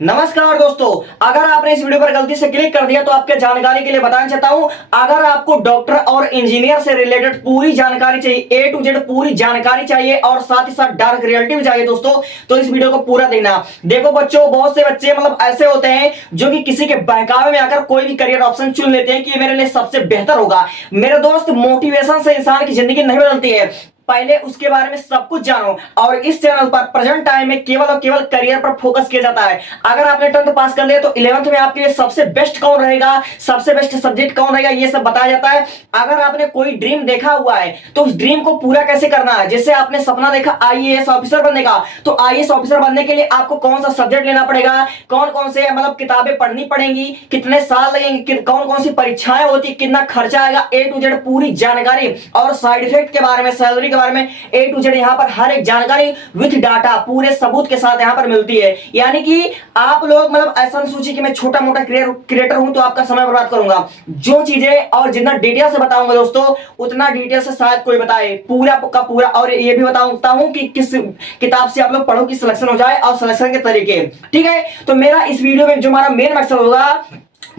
नमस्कार दोस्तों, अगर आपने इस वीडियो पर गलती से क्लिक कर दिया तो आपके जानकारी के लिए बताना चाहता हूं। अगर आपको डॉक्टर और इंजीनियर से रिलेटेड पूरी जानकारी चाहिए, ए टू जेड पूरी जानकारी चाहिए और साथ ही साथ डार्क रियलिटी भी चाहिए दोस्तों, तो इस वीडियो को पूरा देखना। देखो बच्चों, बहुत से बच्चे ऐसे होते हैं जो कि किसी के बहकावे में आकर कोई भी करियर ऑप्शन चुन लेते हैं कि ये मेरे लिए सबसे बेहतर होगा। मेरे दोस्त, मोटिवेशन से इंसान की जिंदगी नहीं बदलती है, पहले उसके बारे में सब कुछ जानो। और इस चैनल पर प्रेजेंट टाइम में केवल और केवल करियर पर फोकस किया जाता है। अगर आपने 10th पास कर लिया तो 11th में आपके लिए सबसे बेस्ट कौन रहेगा, सबसे बेस्ट सब्जेक्ट कौन रहेगा, ये सब बताया जाता है। अगर आपने कोई ड्रीम देखा हुआ है तो उस ड्रीम को पूरा कैसे करना है। जैसे आपने सपना देखा आईएएस ऑफिसर बनने का, तो आईएएस ऑफिसर बनने के लिए आपको कौन सा सब्जेक्ट लेना पड़ेगा, कौन कौन से किताबें पढ़नी पड़ेंगी, कितने साल लगेंगे, कौन कौन सी परीक्षाएं होती, कितना खर्चा आएगा, ए टू जेड पूरी जानकारी और साइड इफेक्ट के बारे में, सैलरी के बारे में ए टू जेड यहाँ पर हर एक जानकारी विथ डाटा पूरे सबूत के साथ यहाँ पर मिलती है। यानी कि आप लोग ऐसा नहीं सोचिए कि मैं छोटा मोटा क्रिएटर हूं तो आपका समय बर्बाद करूंगा। जो चीजें और जितना डिटेल से बताऊंगा दोस्तों, उतना डिटेल से शायद कोई बताए पूरा का पूरा। और ये भी बताता हूं कि किस किताब से आप लोग पढ़ो कि सिलेक्शन हो जाए और सिलेक्शन के तरीके। ठीक है, तो मेरा इस वीडियो में जो हमारा मेन मकसद होगा,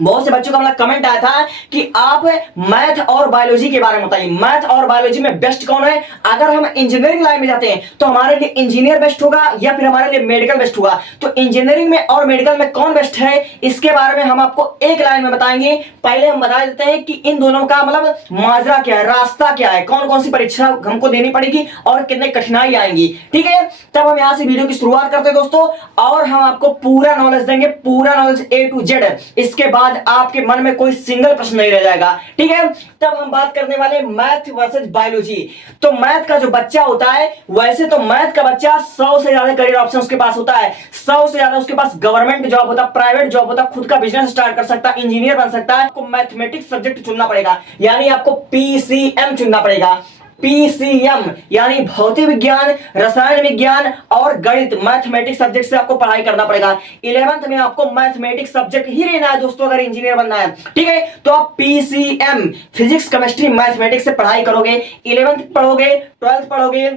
बहुत से बच्चों का कमेंट आया था कि आप मैथ और बायोलॉजी के बारे में बताइए, मैथ और बायोलॉजी में बेस्ट कौन है। अगर हम इंजीनियरिंग लाइन में जाते हैं तो हमारे लिए इंजीनियर बेस्ट होगा या फिर हमारे लिए मेडिकल बेस्ट होगा। तो इंजीनियरिंग में और मेडिकल में कौन बेस्ट है, इसके बारे में हम आपको एक लाइन में बताएंगे। पहले हम बता देते हैं कि इन दोनों का माजरा क्या है, रास्ता क्या है, कौन कौन सी परीक्षा हमको देनी पड़ेगी और कितने कठिनाई आएंगी। ठीक है, तब हम यहां से वीडियो की शुरुआत करते हैं दोस्तों, और हम आपको पूरा नॉलेज देंगे, पूरा नॉलेज ए टू जेड। इसके बाद आपके मन में कोई सिंगल प्रश्न नहीं रह जाएगा। ठीक है, तब हम बात करने वाले मैथ वर्सेस बायोलॉजी। तो मैथ का जो बच्चा होता है, वैसे तो मैथ का बच्चा 100 से ज्यादा करियर ऑप्शन उसके पास होता है, 100 से ज्यादा उसके पास गवर्नमेंट जॉब होता है, प्राइवेट जॉब होता है, खुद का बिजनेस स्टार्ट कर सकता है, इंजीनियर बन सकता है। आपको मैथमेटिक्स सब्जेक्ट चुनना पड़ेगा, यानी आपको पीसीएम चुनना पड़ेगा। पीसीएम यानी भौतिक विज्ञान, रसायन विज्ञान और गणित, मैथमेटिक्स सब्जेक्ट से आपको पढ़ाई करना पड़ेगा। 11th में आपको मैथमेटिक्स सब्जेक्ट ही लेना है दोस्तों, अगर इंजीनियर बनना है। ठीक है, तो आप पीसीएम फिजिक्स केमिस्ट्री मैथमेटिक्स से पढ़ाई करोगे, 11th पढ़ोगे, 12th पढ़ोगे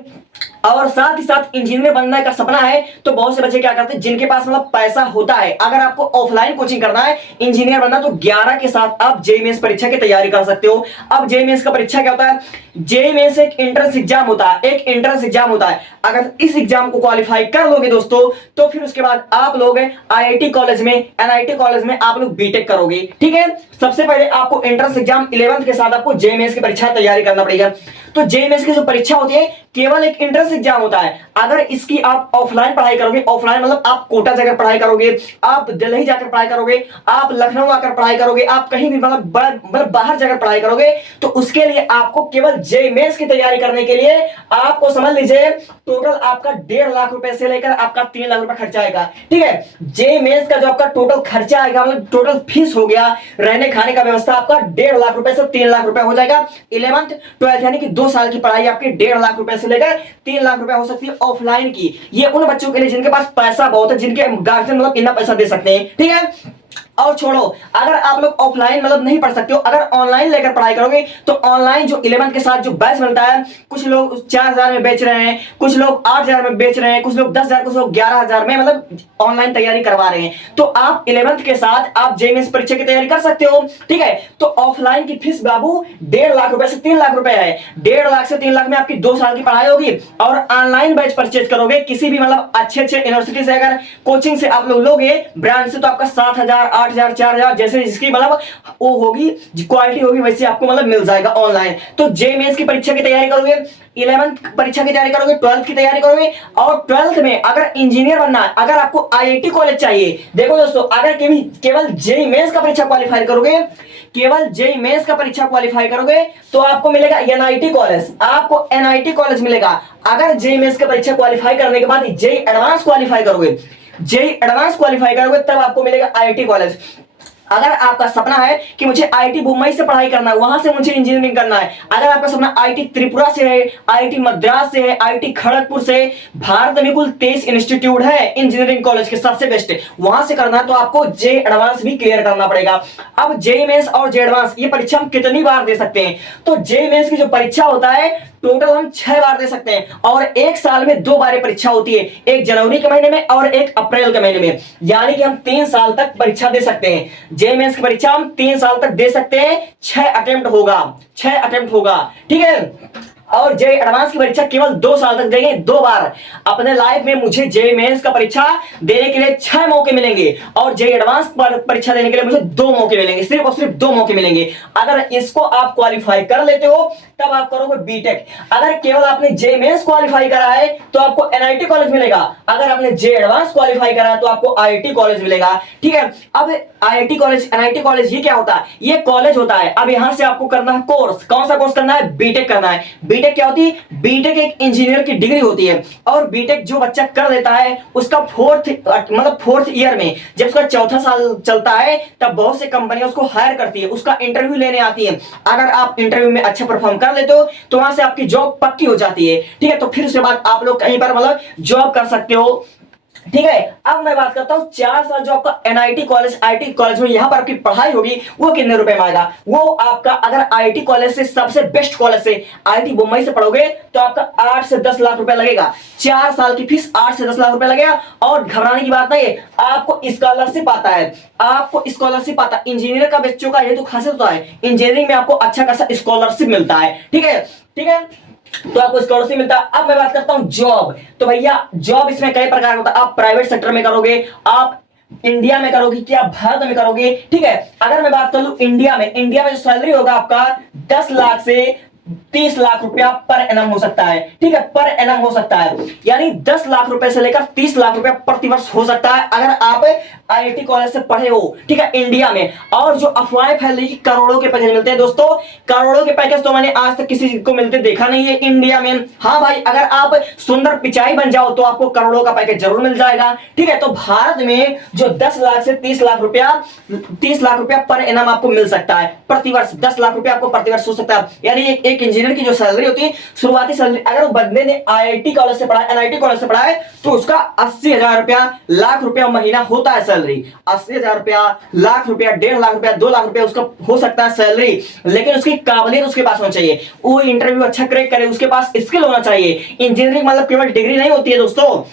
और साथ ही साथ इंजीनियर बनने का सपना है। तो बहुत से बच्चे क्या करते हैं, जिनके पास पैसा होता है, अगर आपको ऑफलाइन कोचिंग करना है, इंजीनियर बनना, तो 11 के साथ आप जेईई मेंस परीक्षा की तैयारी कर सकते हो। अब जेईई मेंस का परीक्षा क्या होता है, जेईई मेंस एक एंट्रेंस एग्जाम होता है, एक एंट्रेंस एग्जाम होता है। अगर इस एग्जाम को क्वालिफाई कर लोगे दोस्तों, तो फिर उसके बाद आप लोग आईआईटी कॉलेज में, एनआईटी कॉलेज में आप लोग बीटेक करोगे। ठीक है, सबसे पहले आपको एंट्रेंस एग्जाम 11th के साथ आपको जेईई मेंस की परीक्षा तैयारी करना पड़ेगा। तो जेईई मेंस की जो परीक्षा होती है केवल एक एंट्रेंस एग्जाम होता है। अगर इसकी आप ऑफलाइन पढ़ाई करोगे, ऑफलाइन आप कोटा जाकर पढ़ाई करोगे, आप दिल्ली जाकर पढ़ाई करोगे, आप लखनऊ आकर पढ़ाई करोगे, आप कहीं भी बाहर जाकर पढ़ाई करोगे, तो उसके लिए आपको केवल जेईई मेंस की तैयारी करने के लिए आपको समझ लीजिए टोटल आपका 1.5 लाख रुपए से लेकर आपका 3 लाख रुपए खर्चा आएगा। ठीक है, जेईई मेंस का जो आपका टोटल खर्चा आएगा, टोटल फीस हो गया, रहने खाने का व्यवस्था आपका 1.5 लाख रुपए से 3 लाख रुपए हो जाएगा। 11th 12th यानी कि 2 साल की पढ़ाई आपकी 1.5 लाख रुपए से लेकर 3 लाख रुपए हो सकती है ऑफलाइन की। ये उन बच्चों के लिए जिनके पास पैसा बहुत है, जिनके गार्जियन इतना पैसा दे सकते हैं। ठीक है, और छोड़ो, अगर आप लोग ऑफलाइन नहीं पढ़ सकते हो, अगर ऑनलाइन लेकर पढ़ाई करोगे तो ऑनलाइन जो 11th के साथ जो बैच मिलता है, कुछ लोग 4000 में बेच रहे हैं, कुछ लोग 8000 में बेच रहे हैं, कुछ लोग 10,000, कुछ लोग 11,000 में ऑनलाइन तैयारी करवा रहे हैं। तो आप 11th के साथ आप जेईई मेंस परीक्षा की तैयारी कर सकते हो। ठीक है, तो ऑफलाइन की फीस बाबू 1.5 लाख रुपए से 3 लाख रुपए है। 1.5 लाख से 3 लाख में आपकी 2 साल की पढ़ाई होगी। और ऑनलाइन बैच परचेज करोगे किसी भी अच्छे यूनिवर्सिटी से, अगर कोचिंग से आप लोग लोगे ब्रांड से, तो आपका 7,000, 8,000, 4,000 जैसे जिसकी वो होगी, क्वालिटी होगी, वैसे आपको मिल जाएगा ऑनलाइन। तो जेईई मेंस की परीक्षा की तैयारी करोगे, 11th परीक्षा की तैयारी करोगे, 12th की तैयारी करोगे, और 12th में अगर इंजीनियर बनना है, अगर आपको आईआईटी कॉलेज चाहिए, देखो दोस्तों, अगर केवल जेईई मेंस का परीक्षा क्वालिफाई करोगे, केवल जेईई मेंस का परीक्षा क्वालिफाई करोगे, तो आपको मिलेगा एनआईटी कॉलेज, आपको एनआईटी कॉलेज मिलेगा। अगर जेईई मेंस का परीक्षा क्वालिफाई करने के बाद जेईई एडवांस क्वालिफाई करोगे, जेईई एडवांस क्वालिफाई करोगे, तब आपको मिलेगा आईआईटी कॉलेज। अगर आपका सपना है कि मुझे आईआईटी मुंबई से पढ़ाई करना है, वहां से मुझे इंजीनियरिंग करना है, अगर आपका सपना आईआईटी त्रिपुरा से है, आईआईटी मद्रास से है, आईआईटी खड़गपुर से, भारत में कुल 23 इंस्टीट्यूट है इंजीनियरिंग कॉलेज के सबसे बेस्ट, वहां से करना है, तो आपको जेईई एडवांस भी क्लियर करना पड़ेगा। अब जेईई मेंस और जेईई एडवांस ये परीक्षा हम कितनी बार दे सकते हैं, तो जेईई मेंस की जो परीक्षा होता है टोटल हम 6 बार दे सकते हैं और एक साल में 2 बार परीक्षा होती है, एक जनवरी के महीने में और एक अप्रैल के महीने में। यानी कि हम 3 साल तक परीक्षा दे सकते हैं। जे मेंस की परीक्षा हम 3 साल तक दे सकते हैं। 6 अटेम्प्ट होगा, 6 अटेम्प्ट होगा, ठीक है। और जे एडवांस की परीक्षा केवल 2 साल तक देंगे, 2 बार। अपने लाइफ में मुझे जे मेंस का परीक्षा देने के लिए 6 मौके मिलेंगे और जे एडवांस परीक्षा देने के लिए मुझे 2 मौके मिलेंगे, सिर्फ और सिर्फ 2 मौके मिलेंगे। अगर इसको आप क्वालिफाई कर लेते हो तब आप करोगे बीटेक। अगर केवल आपने जे मेंस क्वालिफाई करा है तो आपको एनआईटी कॉलेज मिलेगा। अगर आपने जे एडवांस क्वालिफाई करा है तो आपको आईआईटी कॉलेज मिलेगा, ठीक है। अब आईआईटी कॉलेज, एनआईटी कॉलेज, ये क्या होता है? ये कॉलेज होता है। अब यहां से आपको करना है कोर्स। कौन सा कोर्स करना है? बीटेक करना है। बीटेक क्या होती है? बीटेक एक इंजीनियर की डिग्री होती है और बीटेक जो बच्चा कर लेता है उसका फोर्थ ईयर में, जब उसका चौथा साल चलता है, तब बहुत सी कंपनियां उसको हायर करती है, उसका इंटरव्यू लेने आती है। अगर आप इंटरव्यू में अच्छा परफॉर्म कर लेते हो तो वहां से आपकी जॉब पक्की हो जाती है, ठीक है। तो फिर उसके बाद आप लोग कहीं पर जॉब कर सकते हो, ठीक है। अब मैं बात करता हूं 4 साल जो आपका एनआईटी कॉलेज, आईटी कॉलेज में यहां पर आपकी पढ़ाई होगी वो कितने रुपए में आएगा? वो आपका, अगर आईटी कॉलेज से, सबसे बेस्ट कॉलेज से, आईटी मुंबई से पढ़ोगे तो आपका 8 से 10 लाख रुपए लगेगा। 4 साल की फीस 8 से 10 लाख रुपए लगेगा। और घबराने की बात नहीं है, आपको स्कॉलरशिप आता है, आपको स्कॉलरशिप आता है। इंजीनियर का बच्चों का ये तो खासियत होता है, इंजीनियरिंग में आपको अच्छा खासा स्कॉलरशिप मिलता है, ठीक है, ठीक है। तो आपको स्कॉलरशिप मिलता है। अब मैं बात करता हूं जॉब। तो भैया जॉब इसमें कई प्रकार का होता है। आप प्राइवेट सेक्टर में करोगे, आप इंडिया में करोगे, क्या भारत में करोगे, ठीक है। अगर मैं बात कर लूं इंडिया में, इंडिया में जो सैलरी होगा आपका 10 लाख से 30 लाख रुपया पर एनम हो सकता है, ठीक है, पर एनम हो सकता है। यानी 10 लाख रुपए से लेकर 30 लाख रुपया प्रति वर्ष हो सकता है अगर आप आईआईटी कॉलेज से पढ़े हो, ठीक है, इंडिया में। और जो अफवाहें फैल रही है करोड़ों के पैकेज मिलते हैं दोस्तों, करोड़ों के पैकेज तो मैंने आज तक किसी को मिलते देखा नहीं है इंडिया में। हाँ भाई, अगर आप सुंदर पिचाई बन जाओ तो आपको करोड़ों का पैकेज जरूर मिल जाएगा, ठीक है। तो भारत में जो 10 लाख से 30 लाख रुपया पर एनम आपको मिल सकता है प्रति वर्ष। 10 लाख रुपया आपको प्रति वर्ष हो सकता है। यानी एक इंजीनियर की जो सैलरी होती है, शुरुआती सैलरी, अगर वो बंदे ने आईआईटी कॉलेज से पढ़ा है, एनआईटी कॉलेज से पढ़ा है, तो उसका 80,000 रुपया, लाख रुपया महीना होता है सैलरी। 80,000 रुपया, लाख रुपया, 1.5 लाख रुपया, 2 लाख रुपया उसका हो सकता है सैलरी। लेकिन उसकी काबिलियत उसके पास होनी चाहिए, वो इंटरव्यू अच्छा क्रैक करे, उसके पास स्किल होना चाहिए। इंजीनियरिंग मतलब केवल डिग्री नहीं होती है दोस्तों।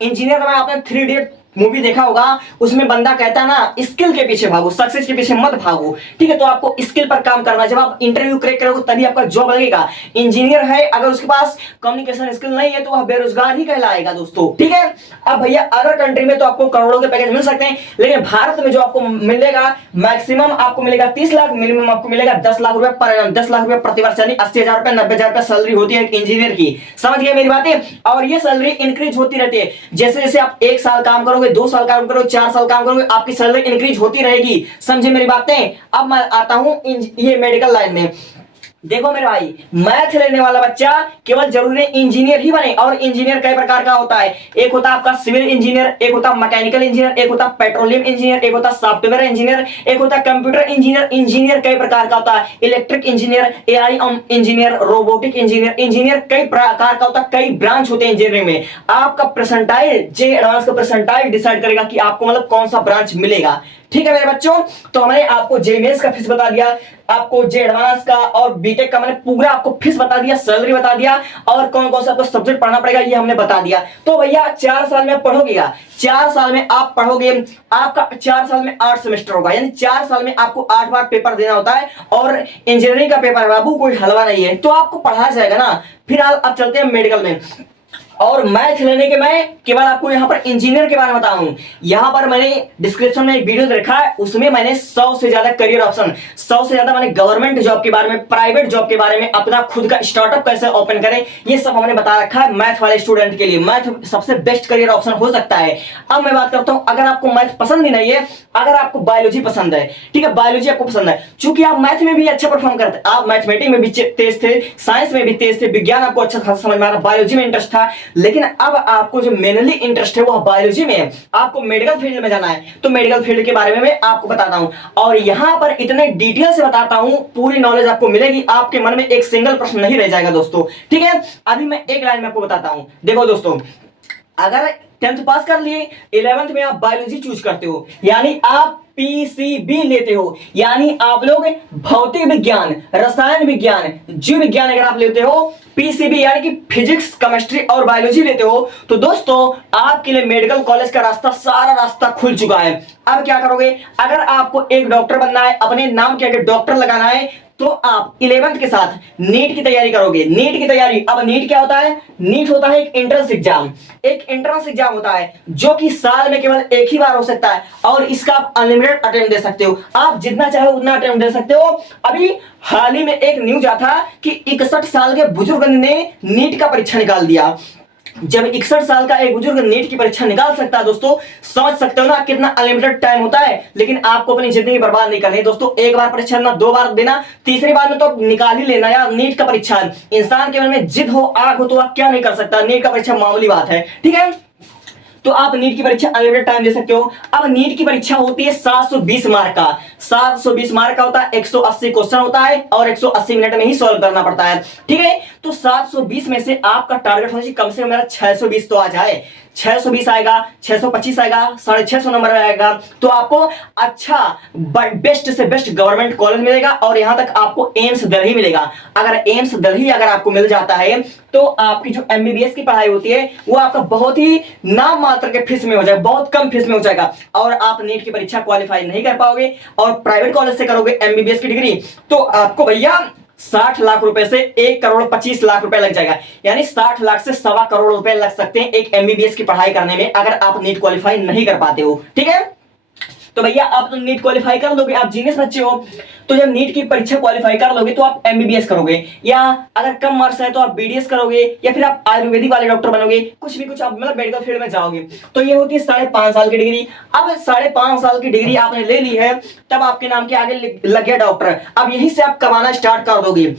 इंजीनियर में आपने 3 इडियट मूवी देखा होगा, उसमें बंदा कहता है ना, स्किल के पीछे भागो, सक्सेस के पीछे मत भागो, ठीक है। तो आपको स्किल पर काम करना है। जब आप इंटरव्यू क्रैक करोगे तभी आपका जॉब लगेगा। इंजीनियर है, अगर उसके पास कम्युनिकेशन स्किल नहीं है तो वह बेरोजगार ही कहलाएगा दोस्तों, ठीक है। अब भैया अदर कंट्री में तो आपको करोड़ों के पैकेज मिल सकते हैं, लेकिन भारत में जो आपको मिलेगा, मैक्सिमम आपको मिलेगा 30 लाख, मिनिमम आपको मिलेगा 10 लाख रुपए पर एनम, 10 लाख रुपए प्रति वर्ष, यानी 80,000 रुपए, 90,000 रुपए सैलरी होती है एक इंजीनियर की। समझ गए मेरी बातें? और ये सैलरी इंक्रीज होती रहती है। जैसे जैसे आप 1 साल काम करोगे, 2 साल काम करोगे, 4 साल काम करोगे, आपकी सैलरी इंक्रीज होती रहेगी। समझे मेरी बातें? अब मैं आता हूं ये मेडिकल लाइन में। देखो मेरे भाई, मैथ लेने वाला बच्चा केवल जरूरी इंजीनियर ही बने। और इंजीनियर कई प्रकार का होता है, एक होता है आपका सिविल इंजीनियर, एक होता है मैकेनिकल इंजीनियर, एक होता है पेट्रोलियम इंजीनियर, एक होता है सॉफ्टवेयर इंजीनियर, एक होता है कंप्यूटर इंजीनियर। इंजीनियर कई प्रकार का होता है, electric engineer, AI engineer, robotic engineer. Engineer कई प्रकार का होता है, कई ब्रांच होते हैं इंजीनियरिंग में। आपका परसेंटाइल, जे एडवांस का परसेंटाइल डिसाइड करेगा कि आपको मतलब कौन सा ब्रांच मिलेगा, ठीक है मेरे बच्चों। तो हमने आपको जे मेंस का फीस बता दिया, आपको जे एडवांस का और बीटेक का मैंने पूरा आपको फीस बता दिया, सैलरी बता दिया, और कौन कौन सा आपको सब्जेक्ट पढ़ना पड़ेगा ये हमने बता दिया। तो भैया 4 साल में पढ़ोगे, 4 साल में आप पढ़ोगे, आपका 4 साल में 8 सेमेस्टर होगा, यानी 4 साल में आपको 8 बार पेपर देना होता है। और इंजीनियरिंग का पेपर है बाबू, कोई हलवा नहीं है, तो आपको पढ़ाया जाएगा ना। फिर अब चलते हैं मेडिकल में। और मैथ लेने के मैं केवल आपको यहां पर इंजीनियर के बारे में बताऊं। यहां पर मैंने डिस्क्रिप्शन में एक वीडियो रखा है, उसमें मैंने 100 से ज्यादा करियर ऑप्शन, 100 से ज्यादा मैंने गवर्नमेंट जॉब के बारे में, प्राइवेट जॉब के बारे में, अपना खुद का स्टार्टअप कैसे ओपन करें, ये सब हमने बता रखा है मैथ वाले स्टूडेंट के लिए। मैथ सबसे बेस्ट करियर ऑप्शन हो सकता है। अब मैं बात करता हूं, अगर आपको मैथ पसंद ही नहीं है, अगर आपको बायोलॉजी पसंद है, ठीक है, बायोलॉजी आपको पसंद है, चूंकि आप मैथ में भी अच्छा परफॉर्म करते, आप मैथमेटिक्स में भी तेज थे, साइंस में भी तेज थे, विज्ञान आपको अच्छा खासा समझ में आ रहा, बायोलॉजी में इंटरेस्ट था, लेकिन अब आपको जो मेनली इंटरेस्ट है वो बायोलॉजी में है, आपको मेडिकल फील्ड में जाना है, तो मेडिकल फील्ड के बारे में मैं आपको बताता हूं। और यहां पर इतने डिटेल से बताता हूं, पूरी नॉलेज आपको मिलेगी, आपके मन में एक सिंगल प्रश्न नहीं रह जाएगा दोस्तों, ठीक है। अभी मैं एक लाइन में आपको बताता हूं। देखो दोस्तों, अगर 10th पास कर लिए, 11th में आप बायोलॉजी चूज करते हो, यानी आप पीसीबी लेते हो, यानी आप लोग भौतिक विज्ञान, रसायन विज्ञान, जीव विज्ञान अगर आप लेते हो, पीसीबी यानी कि फिजिक्स, केमिस्ट्री और बायोलॉजी लेते हो, तो दोस्तों आपके लिए मेडिकल कॉलेज का रास्ता, सारा रास्ता खुल चुका है। अब क्या करोगे, अगर आपको एक डॉक्टर बनना है, अपने नाम के आगे डॉक्टर लगाना है, तो आप 11th के साथ नीट की तैयारी करोगे। नीट की तैयारी, अब नीट क्या होता है, नीट होता है एक एंट्रेंस एग्जाम, एक एंट्रेंस एग्जाम होता है जो कि साल में केवल एक ही बार हो सकता है, और इसका आप अनलिमिटेड अटेम्प्ट दे सकते हो, आप जितना चाहे उतना अटेम्प्ट दे सकते हो। अभी हाल ही में एक न्यूज आता कि 61 साल के बुजुर्ग ने नीट का परीक्षा निकाल दिया। जब 61 साल का एक बुजुर्ग नीट की परीक्षा निकाल सकता है दोस्तों, समझ सकते हो ना कितना अनलिमिटेड टाइम होता है। लेकिन आपको अपनी जिंदगी बर्बाद नहीं करनी दोस्तों, एक बार परीक्षा देना, 2 बार देना, तीसरी बार में तो निकाल ही लेना यार। नीट का परीक्षा, इंसान के मन में जिद हो, आग हो, तो आप क्या नहीं कर सकता। नीट का परीक्षा मामूली बात है, ठीक है। तो आप नीट की परीक्षा अनलिमिटेड टाइम दे सकते हो। अब नीट की परीक्षा होती है 720 मार्क का, 720 मार्क का होता है, 180 क्वेश्चन होता है और 180 मिनट में ही सॉल्व करना पड़ता है, ठीक है। तो 720 में से आपका टारगेट होना चाहिए कम से कम मेरा 620 तो आ जाए। 620 आएगा, 625 आएगा, 650 नंबर आएगा, तो आपको अच्छा बेस्ट से बेस्ट गवर्नमेंट कॉलेज मिलेगा, और यहां तक आपको एम्स दिल्ली मिलेगा। अगर एम्स दिल्ली अगर आपको मिल जाता है, तो आपकी जो एमबीबीएस की पढ़ाई होती है वो आपका बहुत ही नाम मात्र के फीस में हो जाएगा, बहुत कम फीस में हो जाएगा, और आप नीट की परीक्षा क्वालिफाई नहीं कर पाओगे और प्राइवेट कॉलेज से करोगे एमबीबीएस की डिग्री, तो आपको भैया 60 लाख रुपए से 1 करोड़ 25 लाख रुपए लग जाएगा। यानी 60 लाख से 1.25 करोड़ रुपए लग सकते हैं एक एमबीबीएस की पढ़ाई करने में, अगर आप नीट क्वालिफाई नहीं कर पाते हो, ठीक है। तो भैया आप तो नीट क्वालिफाई कर लोगे, आप जीनियस बच्चे हो, तो जब नीट की परीक्षा क्वालिफाई कर लोगे तो आप एमबीबीएस करोगे, या अगर कम मार्क्स है तो आप बीडीएस करोगे, या फिर आप आयुर्वेदिक वाले डॉक्टर बनोगे, कुछ भी कुछ आप मतलब मेडिकल फील्ड में जाओगे। तो ये होती है 5.5 साल की डिग्री। अब 5.5 साल की डिग्री आपने ले ली है, तब आपके नाम के आगे लग गया डॉक्टर। अब यहीं से आप कमाना स्टार्ट कर दोगे।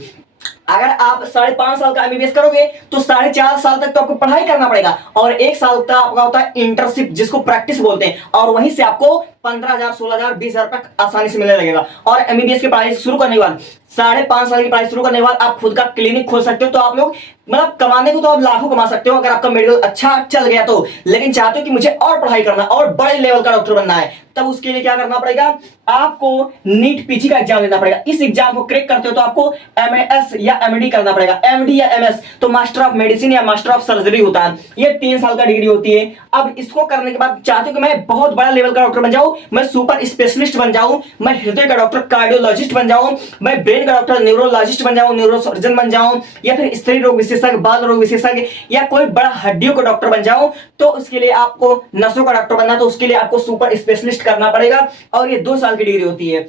अगर आप 5.5 साल का एमबीबीएस करोगे तो 4.5 साल तक तो आपको पढ़ाई करना पड़ेगा, और 1 साल तक आपका होता है इंटर्नशिप, जिसको प्रैक्टिस बोलते हैं, और वहीं से आपको 15,000, 16,000, 20,000 तक आसानी से मिलने लगेगा। और एमबीबीएस की पढ़ाई शुरू करने के बाद 5.5 साल की पढ़ाई शुरू करने के बाद आप खुद का क्लिनिक खोल सकते हो। तो आप लोग मतलब कमाने को तो आप लाखों कमा सकते हो अगर आपका मेडिकल अच्छा चल गया तो, लेकिन चाहते हो कि मुझे और पढ़ाई करना और बड़े लेवल का डॉक्टर बनना है, तब उसके लिए क्या करना पड़ेगा, आपको नीट पीजी का एग्जाम देना पड़ेगा। इस एग्जाम को क्रैक करते हो तो आपको एमएस या एमडी करना पड़ेगा। एमडी या एमएस तो मास्टर ऑफ मेडिसिन या मास्टर ऑफ सर्जरी होता है, ये 3 साल का डिग्री होती है। अब इसको करने के बाद चाहते हो कि मैं बहुत बड़ा लेवल का डॉक्टर बन जाऊं, मैं सुपर स्पेशलिस्ट बन जाऊं, मैं हृदय का डॉक्टर कार्डियोलॉजिस्ट बन जाऊं, मैं ब्रेन का डॉक्टर न्यूरोलॉजिस्ट बन जाऊं, न्यूरोसर्जन बन जाऊं, या फिर स्त्री रोग विशेषज्ञ, बाल रोग विशेषज्ञ, या कोई बड़ा हड्डियों का डॉक्टर बन जाऊं, तो उसके लिए आपको नसों का डॉक्टर बनना, तो उसके लिए आपको सुपर स्पेशलिस्ट करना पड़ेगा, और ये 2 साल की डिग्री होती है,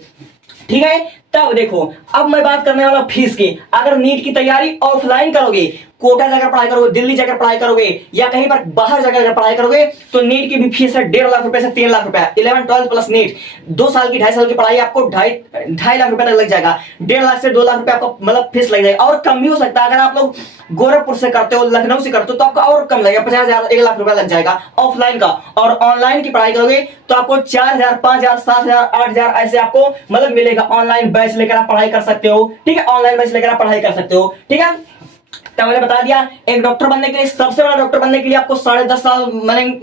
ठीक है। तब देखो, अब मैं बात करने वाला फीस की। अगर नीट की तैयारी ऑफलाइन करोगे, कोटा जाकर पढ़ाई करोगे, दिल्ली जाकर पढ़ाई करोगे, या कहीं पर बाहर जाकर पढ़ाई करोगे, तो नीट की भी फीस है 1.5 लाख रुपए से 3 लाख रुपए। 11, 12 प्लस नीट, 2 साल की 2.5 साल की पढ़ाई आपको 2.5 लाख रुपए तक लग जाएगा। 1.5 लाख से 2 लाख रुपए आपको मतलब फीस लग जाएगा, और कम भी हो सकता है। अगर आप लोग गोरखपुर से करते हो, लखनऊ से करते हो, तो आपको और कम लगेगा, 50,000, 1 लाख रुपए लग जाएगा ऑफलाइन का। और ऑनलाइन की पढ़ाई करोगे तो आपको 4,000, 5,000, 7,000, 8,000 ऐसे आपको मतलब मिलेगा। ऑनलाइन बैच लेकर आप पढ़ाई कर सकते हो, ठीक है, ऑनलाइन बैच लेकर आप पढ़ाई कर सकते हो, ठीक है। तो मैंने बता दिया, एक डॉक्टर बनने के लिए, सबसे बड़ा डॉक्टर बनने के लिए आपको 10.5 साल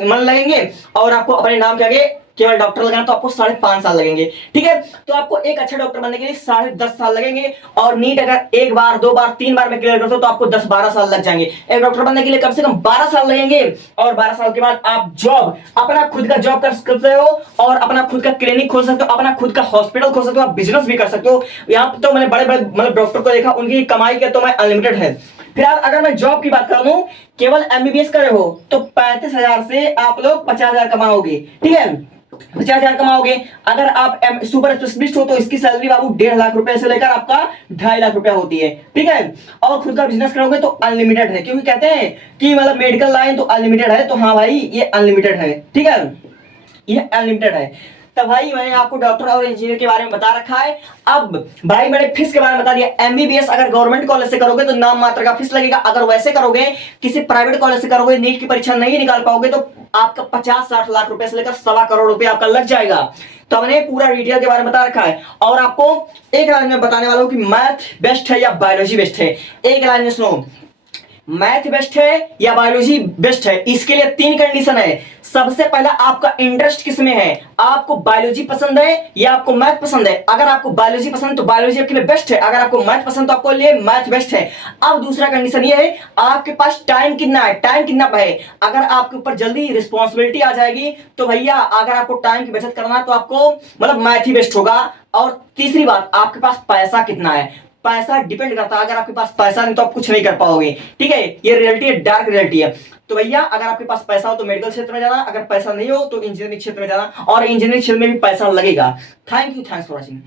मन लगेंगे, और आपको अपने नाम के आगे केवल डॉक्टर लगाना तो आपको 5.5 साल लगेंगे, ठीक है। तो आपको एक अच्छा डॉक्टर बनने के लिए 10.5 साल लगेंगे, और नीट अगर 1 बार, 2 बार, 3 बार में क्लियर करते हो तो आपको 10-12 साल लग जाएंगे। एक डॉक्टर बनने के लिए कम से कम 12 साल लगेंगे, और 12 साल के बाद आप जॉब, अपना खुद का जॉब कर सकते हो, और अपना खुद का क्लिनिक खोल सकते हो, अपना खुद का हॉस्पिटल खोल सकते हो, आप बिजनेस भी कर सकते हो। यहाँ तो मैंने बड़े बड़े मतलब डॉक्टर को देखा, उनकी कमाई का तो मैं अनलिमिटेड है। फिर अगर मैं जॉब की बात करूं, केवल एमबीबीएस करे हो तो 35,000 से आप लोग 50,000 कमाओगे, ठीक है, 50,000 कमाओगे। अगर आप सुपर स्पेशलिस्ट हो तो इसकी सैलरी बाबू 1.5 लाख रुपए से लेकर आपका 2.5 लाख रुपया होती है, ठीक है। और खुद का बिजनेस करोगे तो अनलिमिटेड है, क्योंकि कहते हैं कि मतलब मेडिकल लाइन तो अनलिमिटेड है, तो हाँ भाई ये अनलिमिटेड है, ठीक है, ये अनलिमिटेड है। तो भाई मैंने आपको डॉक्टर और इंजीनियर के बारे में बता रखा है। अब भाई मैंने फीस के बारे में बता दिया। एमबीबीएस अगर गवर्नमेंट कॉलेज से करोगे तो नाम मात्र का फीस लगेगा, अगर वैसे करोगे किसी प्राइवेट कॉलेज से करोगे, नीट की परीक्षा नहीं निकाल पाओगे, तो आपका 50-60 लाख रुपए से लेकर 1.25 करोड़ रुपए आपका लग जाएगा। तो हमने पूरा डिटेल के बारे में बता रखा है, और आपको एक लाइन में बताने वाला हूं कि मैथ बेस्ट है या बायोलॉजी बेस्ट है। एक लाइन में सुनो, मैथ बेस्ट है या बायोलॉजी बेस्ट है? इसके लिए 3 कंडीशन है। सबसे पहला, आपका इंटरेस्ट किसमें है, आपको बायोलॉजी पसंद है या आपको मैथ पसंद है? अगर आपको बायोलॉजी पसंद तो बायोलॉजी आपके लिए बेस्ट है, अगर आपको मैथ पसंद तो आपको लिए मैथ बेस्ट है। अब दूसरा कंडीशन ये है, आपके पास टाइम कितना है, टाइम कितना है। अगर आपके ऊपर जल्दी रिस्पॉन्सिबिलिटी आ जाएगी तो भैया अगर आपको टाइम की बचत करना है तो आपको मतलब मैथ ही बेस्ट होगा। और तीसरी बात, आपके पास पैसा कितना है। पैसा डिपेंड करता है, अगर आपके पास पैसा नहीं तो आप कुछ नहीं कर पाओगे। ठीक है, ये रियलिटी है, डार्क रियलिटी है। तो भैया अगर आपके पास पैसा हो तो मेडिकल क्षेत्र में जाना, अगर पैसा नहीं हो तो इंजीनियरिंग क्षेत्र में जाना, और इंजीनियरिंग क्षेत्र में भी पैसा लगेगा। Thank you, thanks for watching.